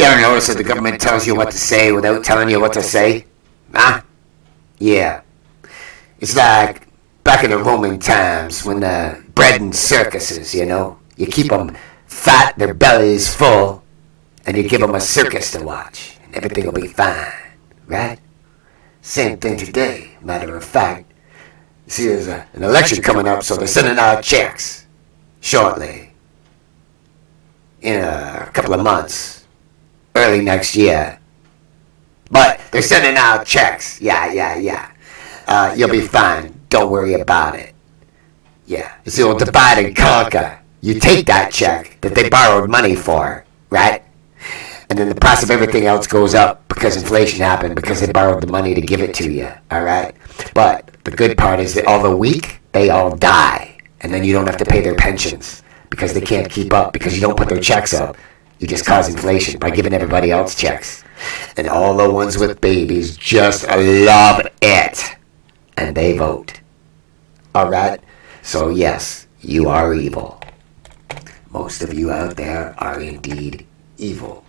You ever notice that the government tells you what to say without telling you what to say? Huh? Yeah. It's like back in the Roman times when the bread and circuses, you know? You keep them fat, their bellies full, and you give them a circus to watch, and everything will be fine, right? Same thing today, matter of fact. See, there's an election coming up, so they're sending out checks shortly. In a couple of months. Early next year. But they're sending out checks. Yeah. You'll be fine. Don't worry about it. Yeah. It's the old divide and conquer. You take that check that they borrowed money for, right? And then the price of everything else goes up because inflation happened, because they borrowed the money to give it to you, all right? But the good part is that all the weak, they all die. And then you don't have to pay their pensions because they can't keep up, because you don't put their checks up. You just cause inflation by giving everybody else checks. And all the ones with babies just love it. And they vote. All right? So yes, you are evil. Most of you out there are indeed evil.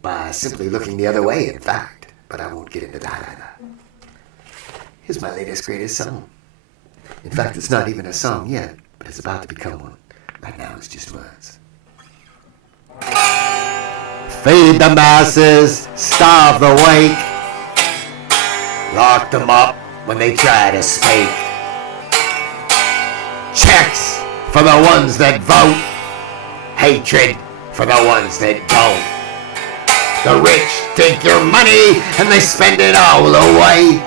By simply looking the other way, in fact. But I won't get into that either. Here's my latest, greatest song. In fact, it's not even a song yet, but it's about to become one. Right now, it's just words. Feed the masses, starve the weak. Lock them up when they try to speak. Checks for the ones that vote. Hatred for the ones that don't. The rich take your money and they spend it all away.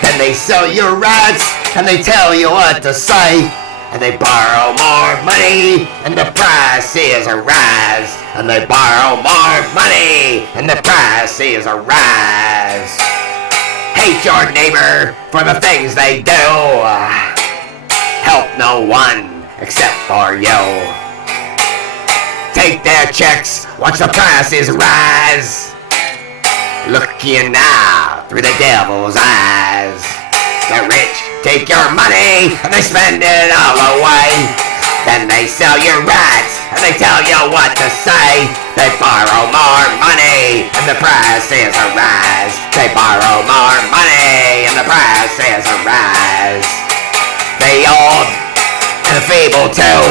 Then they sell your rights and they tell you what to say. And they borrow more money and the price is a rise. And they borrow more money and the price is a rise. Hate your neighbor for the things they do. Help no one except for you. Take their checks, watch the prices rise. Look you now through the devil's eyes. The rich take your money and they spend it all away. Then they sell your rights and they tell you what to say. They borrow more money and the price is a rise. They borrow more money and the price is a rise. The old and the feeble too.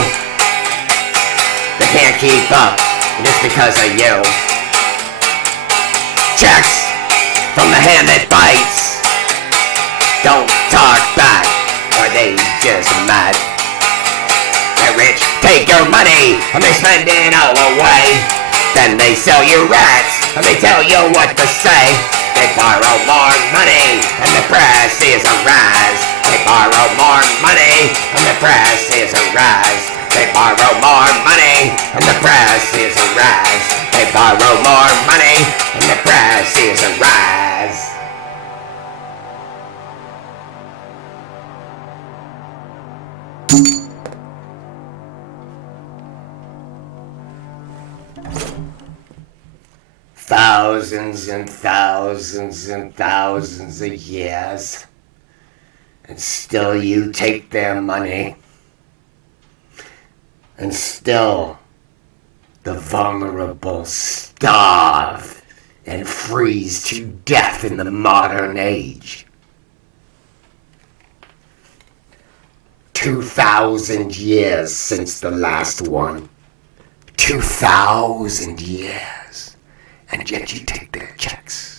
They can't keep up just because of you. Checks from the hand that bites. Don't talk back or they just might. The rich take your money and they spend it all away. Then they sell your rights and they tell you what to say. They borrow more money and the price is a rise. They borrow more money and the price is a rise. They borrow more money and the price is a rise. They borrow more money and the price is a rise. Thousands and thousands and thousands of years, and still you take their money, and still the vulnerable starve and freeze to death in the modern age. 2,000 years since the last one. 2,000 years. And yet you take their checks.